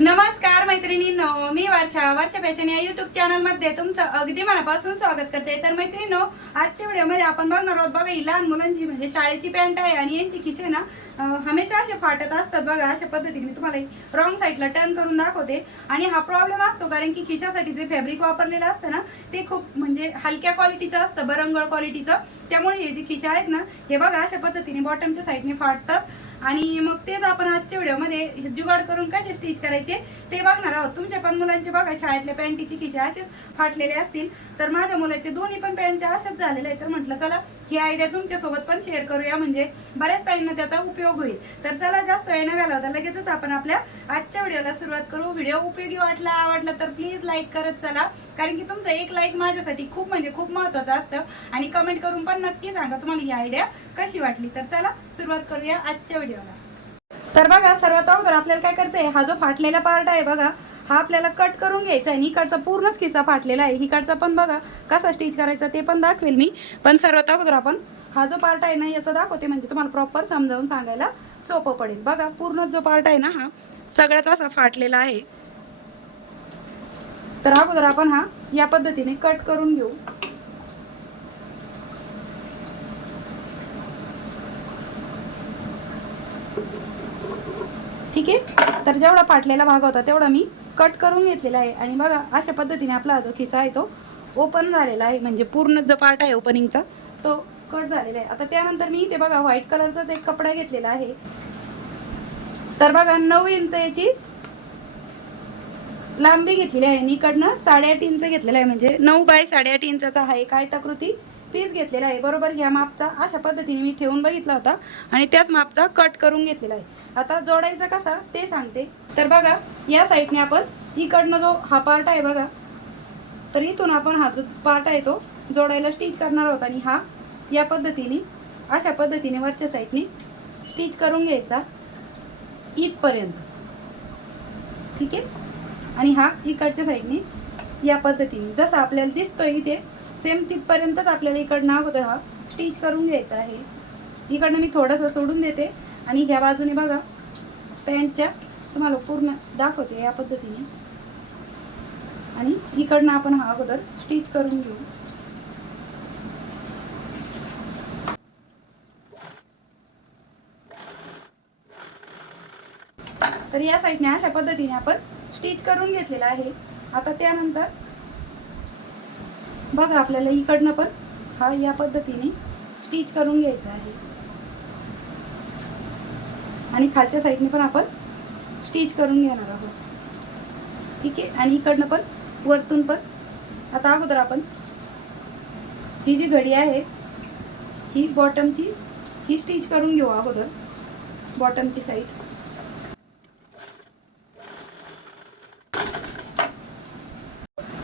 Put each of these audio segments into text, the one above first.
नमस्कार मैत्रिणींनो, मी वर्षा फॅशन या युट्यूब चॅनलमध्ये तुमचं अगदी मनापासून स्वागत करते। तर मैत्रिणींनो, आजच्या व्हिडिओमध्ये आपण बघणार आहोत बघा, ही लहान मुलांची म्हणजे शाळेची पॅन्ट आहे आणि यांची खिसे ना हमेशा असे फाटत असतात बघा। अशा पद्धतीने मी तुम्हाला रॉंग साईडला टर्न करून दाखवते आणि हा प्रॉब्लेम असतो कारण की खिशासाठी जे फॅब्रिक वापरलेलं असतं ना ते खूप म्हणजे हलक्या क्वालिटीचं असतं, बरंगळ क्वालिटीचं। त्यामुळे हे जे खिशा आहेत ना हे बघा अशा पद्धतीने बॉटमच्या साईडने फाटतात आणि मग तेच आपण आजच्या व्हिडिओमध्ये जुगाड करून कसे स्टिच करायचे ते बघणार आहोत। तुमच्या पण मुलांचे बघा शाळेतल्या पॅन्टीची खिशा असेच फाटलेले असतील, तर माझ्या मुलाचे दोन्ही पण पॅन्टच्या असेच झालेले आहे। तर म्हटलं चला ही आयडिया तुमच्यासोबत पण शेअर करूया, म्हणजे बऱ्याच ताईंना त्याचा उपयोग होईल। तर चला जास्त वेळ न घालवता लगेचच आपण आपल्या आजच्या व्हिडिओला सुरुवात करू। व्हिडिओ उपयोगी वाटला, आवडला तर प्लीज लाईक करत चला, कारण की तुमचं एक लाईक माझ्यासाठी खूप म्हणजे खूप महत्त्वाचं असतं। आणि कमेंट करून पण नक्की सांगा तुम्हाला ही आयडिया कशी वाटली। तर चला सुरुवात करूया आजच्या व्हिडिओला। तर बघा, सर्वात अगोदर आपल्याला काय करायचं आहे, हा जो फाटलेला पार्ट आहे बघा हा आपल्याला कट करून घ्यायचा आहे। इकडचा पूर्णच खिसा फाटलेला आहे, इकडचा पण बघा कसा स्टिच करायचा ते पण दाखवेल मी। पण सर्वात अगोदर आपण हा जो पार्ट आहे ना याचा दाखवते, म्हणजे तुम्हाला प्रॉपर समजावून सांगायला सोपं पडेल। बघा पूर्ण जो पार्ट आहे ना हा सगळाच असा फाटलेला आहे। तर अगोदर आपण हा या पद्धतीने कट करून घेऊ। ठीक आहे, तर जेवढा फाटलेला भाग होता तेवढा मी कट करून घेतलेला आहे। आणि बघा अशा पद्धतीने आपला जो खिसा आहे तो ओपन झालेला आहे, म्हणजे पूर्ण जो पार्ट आहे ओपनिंगचा तो कट झालेला आहे। आता त्यानंतर मी इथे बघा व्हाईट कलरचाच एक कपडा घेतलेला आहे। तर बघा 9 इंच याची लांबी घेतलेली आहे आणि इकडनं 8.5 इंच घेतलेला आहे, म्हणजे 9 बाय 8.5 इंचाचा हा एक आयताकृती पीस घेतलेला आहे। बरोबर ह्या मापचा अशा पद्धतीने मी ठेवून बघितला होता आणि त्याच मापचा कट करून घेतलेला आहे। आता जोडायचा कसा ते सांगते। तर बघा या साईडने आपण इकडनं जो हा पार्ट आहे बघा, तर इथून आपण हा जो पार्ट आहे तो जोडायला स्टिच करणार आहोत आणि हा या पद्धतीने अशा पद्धतीने वरच्या साईडने स्टिच करून घ्यायचा इथपर्यंत। ठीक आहे, आणि हा इकडच्या साईडने या पद्धतीने जसा आपल्याला दिसतोय इथे सेम तिथपर्यंतच आपल्याला इकडनं अगोदर हा स्टिच करून घ्यायचा आहे। इकडनं मी थोडंसं सोडून देते आणि ह्या बाजूने बघा पॅन्टच्या तुम्हाला पूर्ण दाखवते या पद्धतीने, आणि इकडनं आपण हा अगोदर स्टिच करून घेऊ। तर या साईडने अशा पद्धतीने आपण स्टिच करून घेतलेला आहे। आता त्यानंतर बघा आपल्याला इकडनं पण हा या पद्धतीने स्टिच करून घ्यायचा आहे आणि खालच्या साईडने पण आपण स्टिच करून घेणार आहोत। ठीक आहे, आणि इकडनं पण वरतून पण। आता अगोदर आपण ही जी घडी आहे ही बॉटमची ही स्टिच करून घेऊ अगोदर, बॉटमची साईड।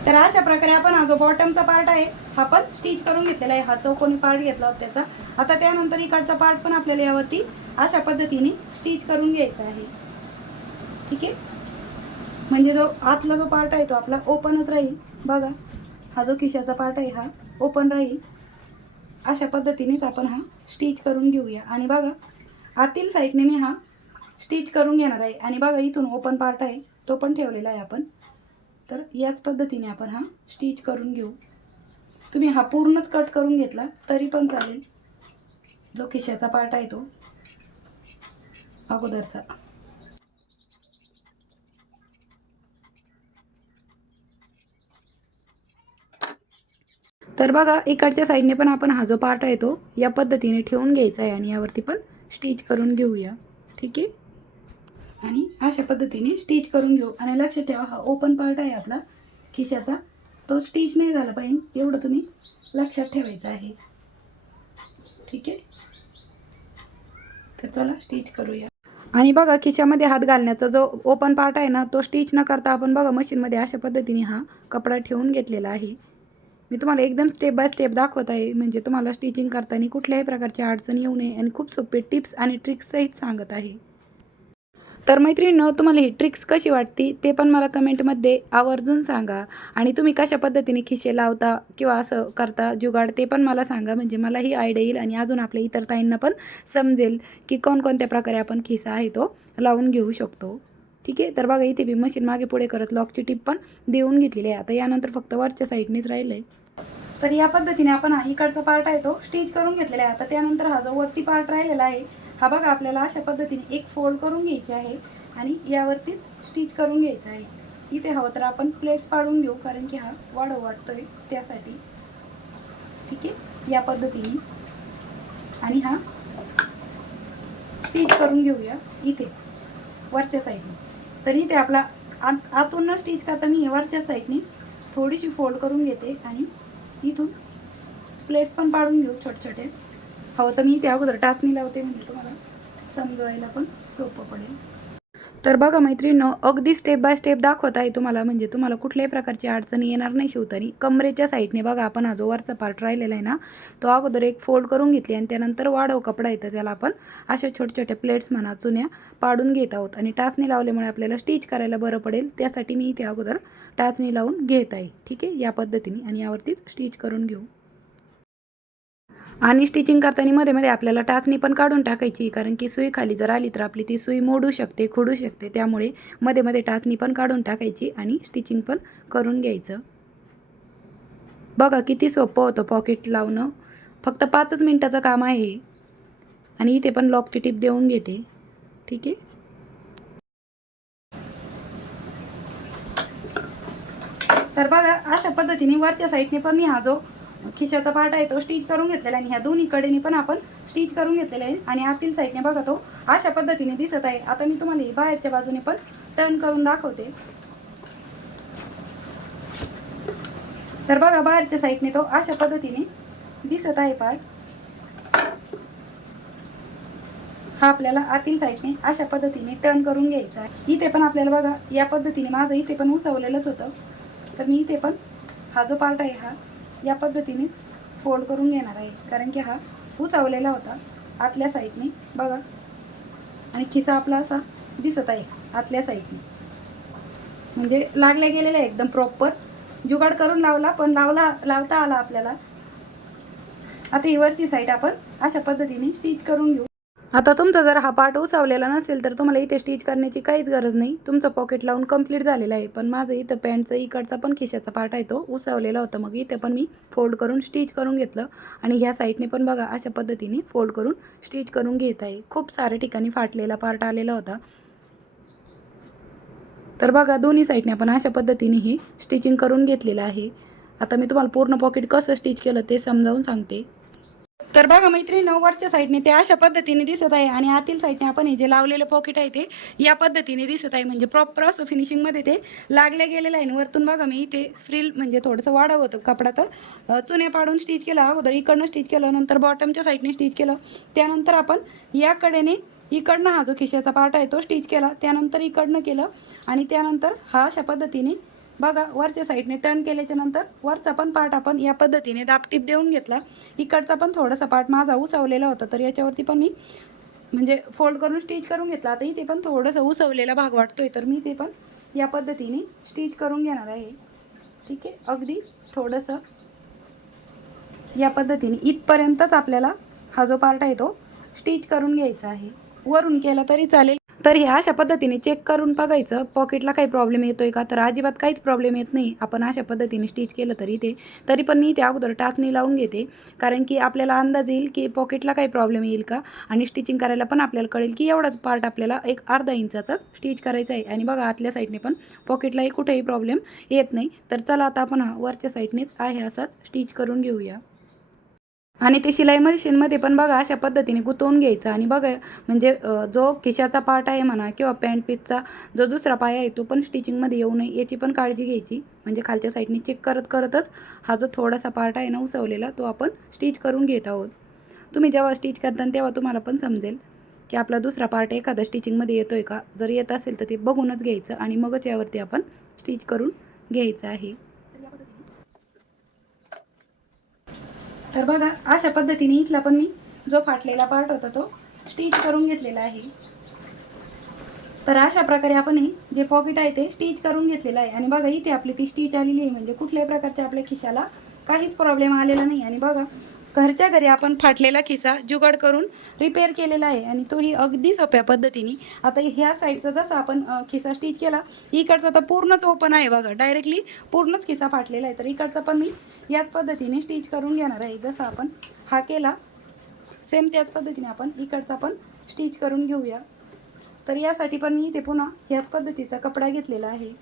तर अशा प्रकारे आपण हा जो बॉटमचा पार्ट आहे हा पण स्टिच करून घेतलेला आहे, हा चौकोनी पार्ट घेतला होता त्याचा। आता त्यानंतर इकडचा पार्ट पण आपल्याला यावरती अशा पद्धतीने स्टिच करून घ्यायचा आहे। ठीक आहे, म्हणजे जो आतला जो पार्ट आहे तो आपला ओपनच राहील। बघा हा जो खिशाचा पार्ट आहे हा ओपन राहील। अशा पद्धतीनेच आपण हा स्टिच करून घेऊया। आणि बघा आतील साईडने मी हा स्टिच करून घेणार आहे आणि बघा इथून ओपन पार्ट आहे तो पण ठेवलेला आहे आपण। तर याच पद्धतीने आपण हा स्टिच करून घेऊ। तुम्ही हा पूर्णच कट करून घेतला तरी पण चालेल, जो खिशाचा पार्ट आहे तो अगोदरचा। तर बघा इकडच्या साईडने पण आपण हा जो पार्ट आहे तो या पद्धतीने ठेवून घ्यायचा आहे आणि यावरती पण स्टिच करून घेऊया। ठीक आहे, आणि अशा पद्धतीने स्टिच करून घेऊ। आणि लक्षात ठेवा हा ओपन पार्ट आहे आपला खिशाचा, तो स्टिच नाही झाला पाहिजे एवढं तुम्ही लक्षात ठेवायचं आहे। ठीक आहे, तर चला स्टिच करूया। आणि बघा खिशामध्ये हात घालण्याचा जो ओपन पार्ट आहे ना तो स्टिच न करता आपण बघा मशीनमध्ये अशा पद्धतीने हा कपडा ठेवून घेतलेला आहे। मी तुम्हाला एकदम स्टेप बाय स्टेप दाखवत आहे, म्हणजे तुम्हाला स्टिचिंग करताना कुठल्याही प्रकारची अडचण येऊ नये आणि खूप सोपे टिप्स आणि ट्रिक्स सहित सांगत आहे। तर मैत्रिणींनो, तुम्हाला ही ट्रिक्स कशी वाटती ते पण मला कमेंटमध्ये आवर्जून सांगा। आणि तुम्ही कशा पद्धतीने खिसे लावता किंवा असं करता जुगाड ते पण मला सांगा, म्हणजे मला ही आयडिया येईल आणि अजून आपल्या इतर ताईंना पण समजेल की कोणकोणत्या प्रकारे आपण खिसा आहे तो लावून घेऊ शकतो। ठीक आहे. तर बघा इथे मी मशीन मागे पुढे करत लॉकची टिप पण देऊन घेतलेली आहे. आता यानंतर फक्त वरच्या साईडनेच राहिलं आहे. तर या पद्धतीने आपण हा इकडचा पार्ट आहे तो स्टिच करून घेतलेला आहे. आता त्यानंतर हा जो वरती पार्ट राहिलेला आहे हा बघा आपल्याला अशा पद्धतीने एक फोल्ड करून घ्यायची आहे आणि यावरतीच स्टिच करून घ्यायचं आहे. इथे हवं तर आपण प्लेट्स पाडून घेऊ, कारण की हा वाढतोय त्यासाठी. ठीक आहे, या पद्धतीने. आणि हा स्टिच करून घेऊया इथे वरच्या साईडने. तर इथे आपला आतून न स्टिच करता मी वरच्या साईडने थोडीशी फोल्ड करून घेते आणि इथून प्लेट्स पण पाडून घेऊ छोटे छोटे. हवं तर मी इथे अगोदर टाचणी लावते, म्हणजे तुम्हाला समजवायला पण सोपं पडेल. तर बघा मैत्रिणींनो, अगदी स्टेप बाय स्टेप दाखवत आहे तुम्हाला, म्हणजे तुम्हाला कुठल्याही प्रकारची अडचणी येणार नाही शिवताना. कमरेच्या साईडने बघा आपण हा जो वरचा पार्ट राहिलेला आहे ना तो अगोदर एक फोल्ड करून घेतली आणि त्यानंतर वाढव कपडा येतं त्याला आपण अशा छोटे छोटे प्लेट्स म्हणा चुन्या पाडून घेत आहोत. आणि टाचणी लावल्यामुळे आपल्याला स्टिच करायला बरं पडेल, त्यासाठी मी इथे अगोदर टाचणी लावून घेत आहे. ठीक आहे, या पद्धतीने. आणि यावरतीच स्टिच करून घेऊ. आणि स्टिचिंग करताना मध्ये मध्ये आपल्याला टाचणी पण काढून टाकायची, कारण की सुई खाली जर आली तर आपली ती सुई मोडू शकते, खोडू शकते. त्यामुळे मध्ये मध्ये टाचणी पण काढून टाकायची आणि स्टिचिंग पण करून घ्यायचं. बघा किती सोपं होतं पॉकेट लावणं, फक्त 5च मिनिटाचं काम आहे. आणि इथे पण लॉकची टिप देऊन घेते. ठीक आहे. तर बघा अशा पद्धतीने वरच्या साईडने पण मी हा जो खिशाचा पार्ट आहे तो स्टिच करून घेतलेला आहे आणि ह्या दोन्ही कडेने पण आपण स्टिच करून घेतलेला आहे. आणि आतील साईडने बघा तो अशा पद्धतीने दिसत आहे. आता मी तुम्हाला बाहेरच्या बाजूने पण टर्न करून दाखवते. तर बघा बाहेरच्या साईडने तो अशा पद्धतीने दिसत आहे पार्ट. हा आपल्याला आतील साईडने अशा पद्धतीने टर्न करून घ्यायचा आहे. इथे पण आपल्याला बघा या पद्धतीने, माझं इथे पण उसवलेलंच होतं, तर मी इथे पण हा जो पार्ट आहे हा या पद्धतीनेच फोल्ड करून घेणार आहे, कारण की हा उसवलेला होता आतल्या साईडने बघा. आणि खिसा आपला असा दिसत आहे आतल्या साईडने, म्हणजे लागले गेलेले आहे एकदम प्रॉपर. जुगाड करून लावला, पण लावता आला आपल्याला. आता ही वरची साईड आपण अशा पद्धतीने स्टिच करून घेऊ. आता तुमचा जर हा पार्ट उसवलेला नसेल तर तुम्हाला इथे स्टिच करण्याची काहीच गरज नाही, तुमचं पॉकेट लावून कंप्लीट झालेलं आहे. पण माझं इथं पॅन्टचा इकडचा पण खिशाचा पार्ट आहे तो उसवलेला होता, मग इथे पण मी फोल्ड करून स्टिच करून घेतलं. आणि ह्या साईडने पण बघा अशा पद्धतीने फोल्ड करून स्टिच करून घेत आहे. खूप साऱ्या ठिकाणी फाटलेला पार्ट आलेला होता. तर बघा दोन्ही साईडने आपण अशा पद्धतीने हे स्टिचिंग करून घेतलेलं आहे. आता मी तुम्हाला पूर्ण पॉकेट कसं स्टिच केलं ते समजावून सांगते. तर बघा मैत्रिणींनो, वरच्या साईडने ते अशा पद्धतीने दिसत आहे आणि आतील साईडने आपण हे जे लावलेलं पॉकेट आहे ते या पद्धतीने दिसत आहे, म्हणजे प्रॉपर असं फिनिशिंगमध्ये ते लागले गेलेलं आहे. वरतून बघा मी इथे फ्रिल म्हणजे थोडंसं वाढव होतं कपडा, तर चुन्या पाडून स्टिच केलं. अगोदर इकडनं स्टिच केलं, नंतर बॉटमच्या साईडने स्टिच केलं, त्यानंतर आपण या कडेने इकडनं हा जो खिशाचा पार्ट आहे तो स्टिच केला, त्यानंतर इकडनं केलं आणि त्यानंतर हा अशा पद्धतीने बघा वरच्या साईडने टर्न केल्याच्या नंतर वरचा पण पार्ट आपण या पद्धतीने दाबटीप देऊन घेतला. इकडचा पण थोडासा पार्ट माझा उसवलेला होता, तर याच्यावरती पण मी म्हणजे फोल्ड करून स्टिच करून घेतला. आता इथे पण थोडंसं उसवलेला भाग वाटतोय, तर मी ते पण या पद्धतीने स्टिच करून घेणार आहे. ठीक आहे, अगदी थोडंसं या पद्धतीने इथपर्यंतच आपल्याला हा जो पार्ट आहे तो स्टिच करून घ्यायचा आहे. वरून केला तरी चालेल. तर ह्या अशा पद्धतीने चेक करून बघायचं पॉकेटला काही प्रॉब्लेम येतोय का, तर अजिबात काहीच प्रॉब्लेम येत नाही आपण अशा पद्धतीने स्टिच केलं तरी पण मी ते अगोदर टाचणी लावून घेते, कारण की आपल्याला अंदाज येईल की पॉकेटला काही प्रॉब्लेम येईल का. आणि स्टिचिंग करायला पण आपल्याला कळेल की एवढाच पार्ट आपल्याला एक अर्धा इंचाचाच स्टिच करायचा आहे. आणि बघा आतल्या साईडने पण पॉकेटलाही कुठेही प्रॉब्लेम येत नाही. तर चला आता आपण हा वरच्या साईडनेच आहे असाच स्टिच करून घेऊया. आणि ते शिलाई मशीनमध्ये पण बघा अशा पद्धतीने गुंतवून घ्यायचं. आणि बघा म्हणजे जो खिशाचा पार्ट आहे म्हणा किंवा पॅन्ट पीसचा जो दुसरा पाय आहे तो पण स्टिचिंगमध्ये येऊ नये याची पण काळजी घ्यायची. म्हणजे खालच्या साईडने चेक करतच हा जो थोडासा पार्ट आहे ना उसवलेला तो आपण स्टिच करून घेत आहोत. तुम्ही जेव्हा स्टिच करता तेव्हा तुम्हाला पण समजेल की आपला दुसरा पार्ट एखादा स्टिचिंगमध्ये येतोय का. जर येत असेल तर ते बघूनच घ्यायचं आणि मगच यावरती आपण स्टिच करून घ्यायचं आहे. तर बघा अशा पद्धतीने इथला पण मी जो फाटलेला पार्ट होता तो स्टिच करून घेतलेला आहे. तर अशा प्रकारे आपण हे जे पॉकेट आहे ते स्टिच करून घेतलेलं आहे. आणि बघा इथे आपली ती स्टिच आलेली आहे, म्हणजे कुठल्याही प्रकारच्या आपल्या खिशाला काहीच प्रॉब्लेम आलेला नाही. आणि बघा घरच्या घरी आपण फाटलेला खिसा जुगाड करून रिपेअर केलेला आहे आणि तोही अगदी सोप्या पद्धतीने. आता ह्या साईडचा जसा आपण खिसा स्टिच केला, इकडचा तर पूर्णच ओपन आहे बघा, डायरेक्टली पूर्णच खिसा फाटलेला आहे. तर इकडचा पण मी याच पद्धतीने स्टिच करून घेणार आहे. जसा आपण हा केला सेम त्याच पद्धतीने आपण इकडचा पण स्टिच करून घेऊया. तर यासाठी पण मी इथे पुन्हा ह्याच पद्धतीचा कपडा घेतलेला आहे.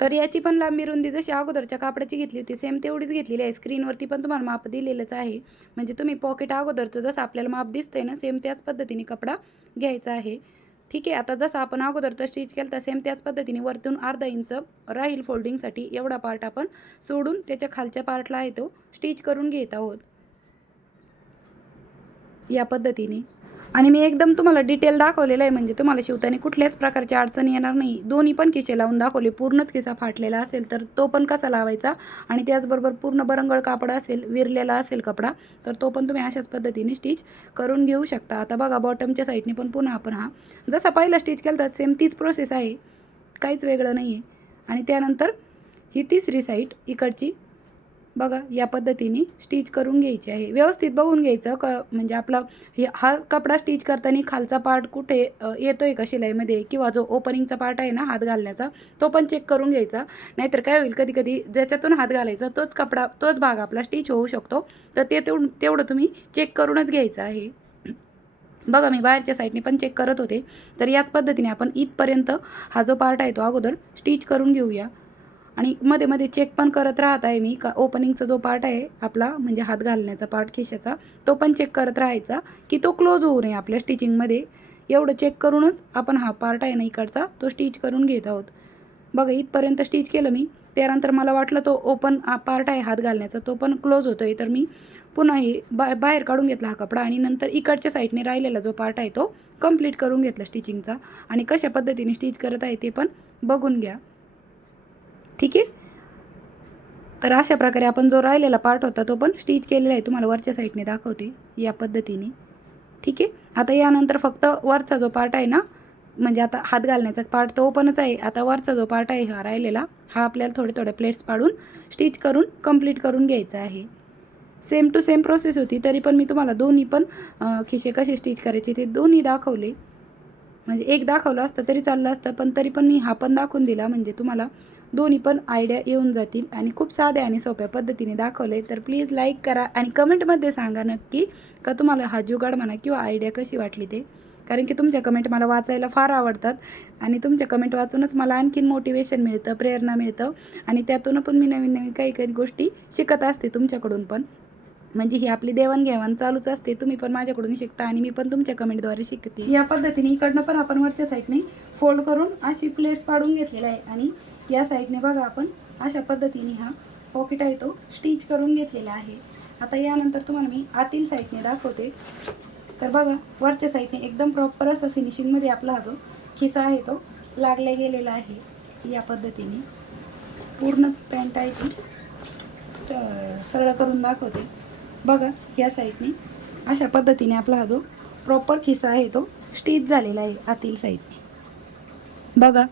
तर याची पण लांबी रुंदी जशी अगोदरच्या कापडाची घेतली होती सेम तेवढीच घेतलेली आहे. स्क्रीनवरती पण तुम्हाला माप दिलेलंच आहे. म्हणजे तुम्ही पॉकेट अगोदरचं जसं आपल्याला माप दिसतंय ना सेम त्याच पद्धतीने कपडा घ्यायचा आहे. ठीक आहे. आता जसं आपण अगोदरचं स्टिच केलं तर सेम त्याच पद्धतीने वरतून अर्धा इंच राहील फोल्डिंगसाठी एवढा पार्ट आपण सोडून त्याच्या खालच्या पार्टला आहे तो स्टिच करून घेत आहोत या पद्धतीने. आणि मी एकदम तुम्हाला डिटेल दाखवलेलं आहे म्हणजे तुम्हाला शिवताना कुठल्याच प्रकारची अडचण येणार नाही. दोन्ही पण खिसे लावून दाखवले. पूर्णच खिसा फाटलेला असेल तर तो पण कसा लावायचा आणि त्याचबरोबर पूर्ण बरंगळ कापड असेल विरलेला असेल कपडा तर तो पण तुम्ही अशाच पद्धतीने स्टिच करून घेऊ शकता. आता बघा बॉटमच्या साईडने पण पुन्हा आपण हा जसा पहिला स्टिच केला तर सेम तीच प्रोसेस आहे, काहीच वेगळं नाही आहे. आणि त्यानंतर ही तिसरी साईड इकडची बघा या पद्धतीने स्टिच करून घ्यायची आहे. व्यवस्थित बघून घ्यायचं म्हणजे आपला हा कपडा स्टिच करताना खालचा पार्ट कुठे येतोय का शिलाईमध्ये किंवा जो ओपनिंगचा पार्ट आहे ना हात घालण्याचा तो पण चेक करून घ्यायचा. नाहीतर काय होईल कधी कधी ज्याच्यातून हात घालायचा तोच कपडा तोच भाग आपला स्टिच होऊ शकतो. तर ते तेवढं तुम्ही चेक करूनच घ्यायचं आहे. बघा मी बाहेरच्या साईडने पण चेक करत होते. तर याच पद्धतीने आपण इथपर्यंत हा जो पार्ट आहे तो अगोदर स्टिच करून घेऊया. आणि मध्ये मध्ये चेक पण करत राहत आहे मी का ओपनिंगचा जो पार्ट आहे आपला म्हणजे हात घालण्याचा पार्ट खिशाचा तो पण चेक करत राहायचा की तो क्लोज होऊ नये आपल्या स्टिचिंगमध्ये. एवढं चेक करूनच आपण हा पार्ट आहे ना इकडचा तो स्टिच करून घेत आहोत. बघा इथपर्यंत स्टिच केलं मी. त्यानंतर मला वाटलं तो ओपन पार्ट आहे हात घालण्याचा तो पण क्लोज होतो आहे तर मी पुन्हा हे बाहेर काढून घेतला हा कपडा आणि नंतर इकडच्या साईडने राहिलेला जो पार्ट आहे तो कंप्लीट करून घेतला स्टिचिंगचा. आणि कशा पद्धतीने स्टिच करत आहे ते पण बघून घ्या. ठीक आहे. तर अशा प्रकारे आपण जो राहिलेला पार्ट होता तो पण स्टिच केलेला आहे. तुम्हाला वरच्या साईडने दाखवते या पद्धतीने. ठीक आहे. आता यानंतर फक्त वरचा जो पार्ट आहे ना म्हणजे आता हात घालण्याचा पार्ट तो ओपनच आहे. आता वरचा जो पार्ट आहे हा राहिलेला हा आपल्याला थोडे थोडे प्लेट्स पाडून स्टिच करून कंप्लीट करून घ्यायचा आहे. सेम टू सेम प्रोसेस होती तरी पण मी तुम्हाला दोन्ही पण खिसे कसे स्टिच करायचे ते दोन्ही दाखवले. म्हणजे एक दाखवलं असतं तरी चाललं असतं पण तरी पण मी हा पण दाखवून दिला म्हणजे तुम्हाला दोन्ही पण आयडिया येऊन जातील. आणि खूप साध्या आणि सोप्या पद्धतीने दाखवले. तर प्लीज लाईक करा आणि कमेंटमध्ये सांगा नक्की का तुम्हाला हा जुगाड म्हणा किंवा आयडिया कशी वाटली ते. कारण की तुमच्या कमेंट मला वाचायला फार आवडतात आणि तुमच्या कमेंट वाचूनच मला आणखीन मोटिवेशन मिळतं, प्रेरणा मिळतं आणि त्यातून पण मी नवीन नवीन काही काही गोष्टी शिकत असते तुमच्याकडून पण. म्हणजे ही आपली देवाणघेवाण चालूच असते. तुम्ही पण माझ्याकडून शिकता आणि मी पण तुमच्या कमेंटद्वारे शिकते. या पद्धतीने इकडनं पण आपण वरच्या साईडने फोल्ड करून अशी प्लेट्स पाडून घेतलेला आहे आणि या साईडने बघा आपण अशा पद्धतीने हा पॉकेट आहे तो स्टिच करून घेतलेला आहे. आता यानंतर तुम्हाला मी आतील साईडने दाखवते. तर बघा वरच्या साईडने एकदम प्रॉपर असं फिनिशिंगमध्ये आपला हा जो खिसा आहे तो लागला गेलेला आहे. या पद्धतीने पूर्णच पॅन्ट आहे ती सरळ करून दाखवते. बघा या साईडने अशा पद्धतीने आपला हा जो प्रॉपर खिसा आहे तो स्टिच झालेला आहे आतील साईडने. बघा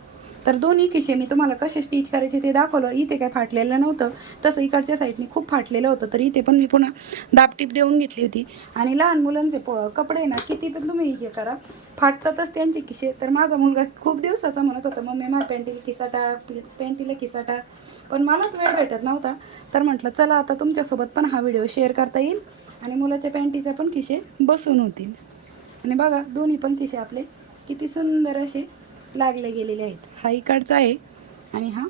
तर दोन्ही खिसे मी तुम्हाला कसे स्टिच करायचे ते दाखवलं. इथे काय फाटलेलं नव्हतं तसं इकडच्या साईडने खूप फाटलेलं होतं तर इथे पण मी पुन्हा दाबटीप देऊन घेतली होती. आणि लहान मुलांचे कपडे ना किती पण तुम्ही हे करा फाटतातच त्यांचे खिसे. तर माझा मुलगा खूप दिवसाचा म्हणत होता मम्मी माझ्या पॅन्टीला खिसा टाक, पॅन्टीला खिसा टाक, पण मलाच वेळ भेटत नव्हता. तर म्हटलं चला आता तुमच्यासोबत पण हा व्हिडिओ शेअर करता येईल आणि मुलाच्या पॅन्टीचे पण खिसे बसून होतील. आणि बघा दोन्ही पण खिसे आपले किती सुंदर असे लागले गेलेले आहेत. हा इकडचा आहे आणि हा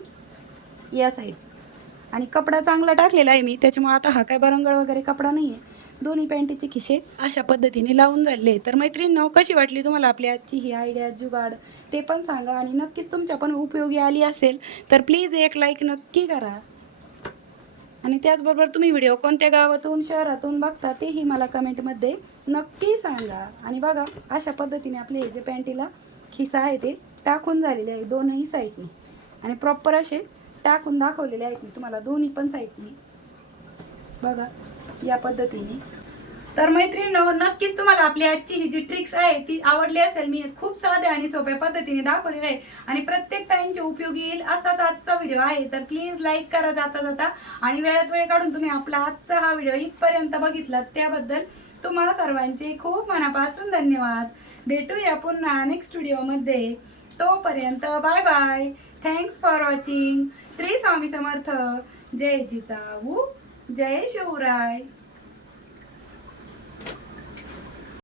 या साईडचा. आणि कपडा चांगला टाकलेला आहे मी त्याच्यामुळे आता हा काय बरंगळ वगैरे कपडा नाही आहे. दोन्ही पॅन्टीचे खिसे अशा पद्धतीने लावून झाले. तर मैत्रिणींनो कशी वाटली तुम्हाला आपली आजची ही आयडिया जुगाड ते पण सांगा. आणि नक्कीच तुमच्या पण उपयोगी आली असेल तर प्लीज एक लाईक नक्की करा. आणि त्याचबरोबर तुम्ही व्हिडिओ कोणत्या गावातून शहरातून बघता तेही मला कमेंटमध्ये नक्की सांगा. आणि बघा अशा पद्धतीने आपले जे पॅन्टीला खिसा आहे ते टाकून झालेले आहे दोनही साईडने आणि प्रॉपर असे टाकून दाखवलेले आहेत मी तुम्हाला दोन्ही पण साईडने. बघा या पद्धतीने तर मैत्रिणींनो, नक्कीच तुम्हाला आपली आजची ही जी ट्रिक्स आहे ती आवडली असेल. मी खूप साध्या आणि सोप्या पद्धतीने दाखवलेली आहे आणि प्रत्येक टाईमच्या उपयोगी येईल असाच आजचा व्हिडिओ आहे. तर प्लीज लाईक करा जाता जाता, आणि वेळात वेळ काढून तुम्ही आपला आजचा हा व्हिडिओ इथपर्यंत बघितला त्याबद्दल तुम्हा सर्वांचे खूप मनापासून धन्यवाद. भेटूया पुन्हा नेक्स्ट व्हिडिओमध्ये. तोपर्यंत bye bye. Thanks for watching. Shri Swami Samarth. जय जिजाऊ, जय शिवराय.